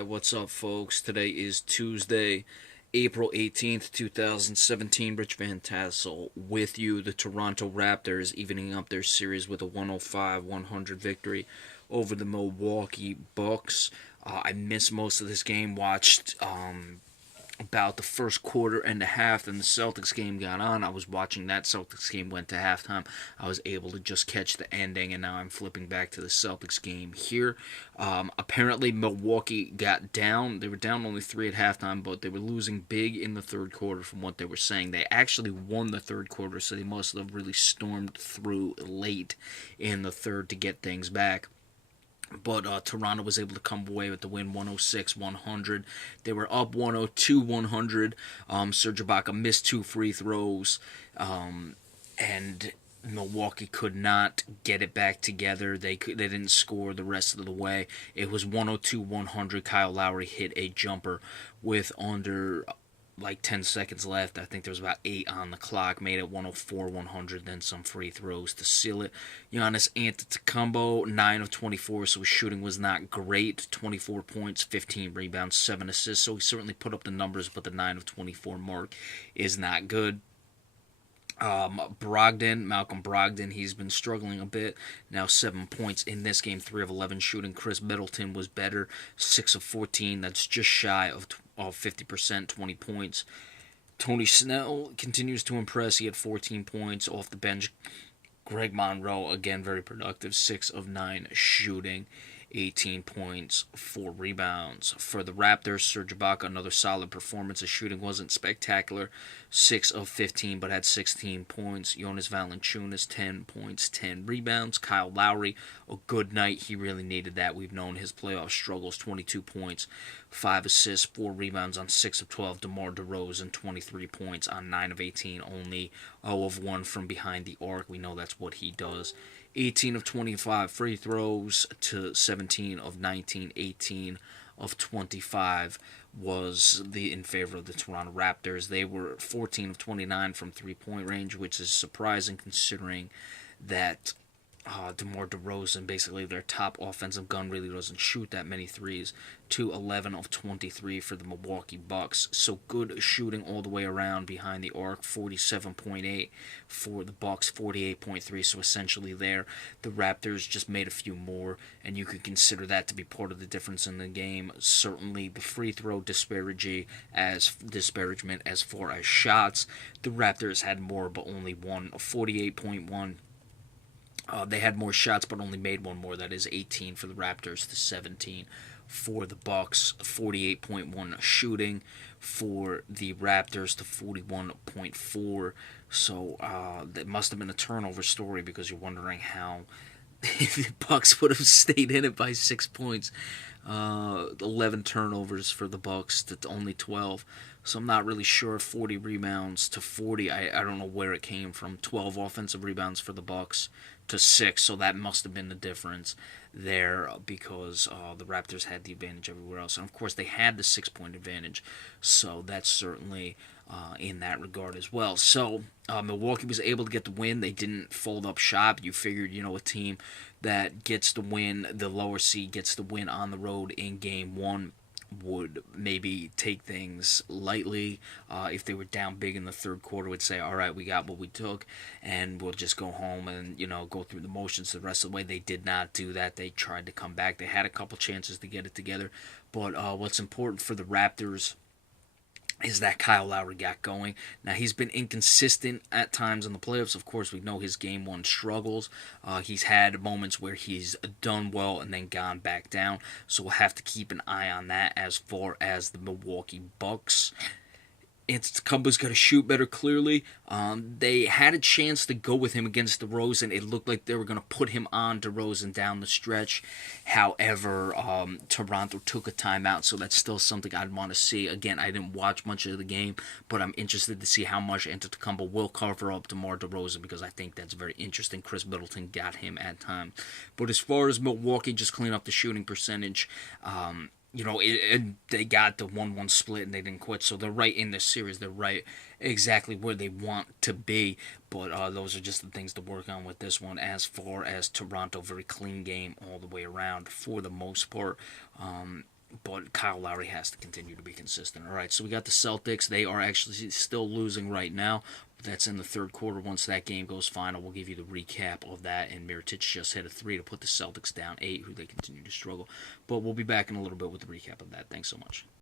Alright, what's up, folks? Today is Tuesday, April 18th, 2017. Rich Van Tassel with you. The Toronto Raptors evening up their series with a 105-100 victory over the Milwaukee Bucks. I missed most of this game, watched about the first quarter and a half, and the Celtics game got on. I was watching that Celtics game, went to halftime. I was able to just catch the ending, and now I'm flipping back to the Celtics game here. Apparently, Milwaukee got down. They were down only 3 at halftime, but they were losing big in the third quarter from what they were saying. They actually won the third quarter, so they must have really stormed through late in the third to get things back. But Toronto was able to come away with the win 106-100. They were up 102-100. Serge Ibaka missed 2 free throws. And Milwaukee could not get it back together. They didn't score the rest of the way. It was 102-100. Kyle Lowry hit a jumper with under like 10 seconds left. I think there was about 8 on the clock. Made it 104-100, then some free throws to seal it. Giannis Antetokounmpo, 9 of 24, so his shooting was not great. 24 points, 15 rebounds, 7 assists. So he certainly put up the numbers, but the 9 of 24 mark is not good. Malcolm Brogdon, he's been struggling a bit. Now 7 points in this game, 3 of 11 shooting. Chris Middleton was better, 6 of 14. That's just shy of 50%, 20 points. Tony Snell continues to impress. He had 14 points off the bench. Greg Monroe, again, very productive, 6 of 9 shooting. 18 points, 4 rebounds. For the Raptors, Serge Ibaka, another solid performance. His shooting wasn't spectacular, 6 of 15, but had 16 points. Jonas Valanciunas, 10 points, 10 rebounds. Kyle Lowry, a good night. He really needed that. We've known his playoff struggles, 22 points, 5 assists, 4 rebounds on 6 of 12. DeMar DeRozan, 23 points on 9 of 18, only 0 of 1 from behind the arc. We know that's what he does. 18 of 25 free throws to 17 of 19, 18 of 25 was in favor of the Toronto Raptors. They were 14 of 29 from three-point range, which is surprising considering that DeMar DeRozan, basically their top offensive gun, really doesn't shoot that many threes. To 11 of 23 for the Milwaukee Bucks. So good shooting all the way around behind the arc. 47.8 for the Bucks, 48.3. So essentially there, the Raptors just made a few more, and you could consider that to be part of the difference in the game. Certainly the free throw disparagement as far as shots. The Raptors had more, but only one. 48.1. They had more shots, but only made one more. That is 18 for the Raptors to 17 for the Bucks. 48.1 shooting for the Raptors to 41.4. So that must have been a turnover story, because you're wondering how the Bucks would have stayed in it by 6 points. 11 turnovers for the Bucks to only 12. So I'm not really sure. 40 rebounds to 40. I don't know where it came from. 12 offensive rebounds for the Bucks to 6. So that must have been the difference there, because the Raptors had the advantage everywhere else. And of course they had the 6-point advantage. So that's certainly in that regard as well. So Milwaukee was able to get the win. They didn't fold up shop. You figured, a team that gets the win, the lower seed gets the win on the road in game one, would maybe take things lightly. If they were down big in the third quarter, would say, all right, we got what we took, and we'll just go home and, go through the motions the rest of the way. They did not do that. They tried to come back. They had a couple chances to get it together. But what's important for the Raptors is that Kyle Lowry got going. Now, he's been inconsistent at times in the playoffs. Of course, we know his game one struggles. He's had moments where he's done well and then gone back down. So we'll have to keep an eye on that as far as the Milwaukee Bucks. Antetokounmpo's got to shoot better, clearly. They had a chance to go with him against DeRozan. It looked like they were going to put him on DeRozan down the stretch. However, Toronto took a timeout, so that's still something I'd want to see. Again, I didn't watch much of the game, but I'm interested to see how much Antetokounmpo will cover up DeMar DeRozan, because I think that's very interesting. Chris Middleton got him at time. But as far as Milwaukee, just clean up the shooting percentage, they got the 1-1 split and they didn't quit. So they're right in this series. They're right exactly where they want to be. But those are just the things to work on with this one. As far as Toronto, very clean game all the way around for the most part. But Kyle Lowry has to continue to be consistent. All right, so we got the Celtics. They are actually still losing right now. That's in the third quarter. Once that game goes final, we'll give you the recap of that. And Mirotic just hit a 3 to put the Celtics down 8, who they continue to struggle. But we'll be back in a little bit with the recap of that. Thanks so much.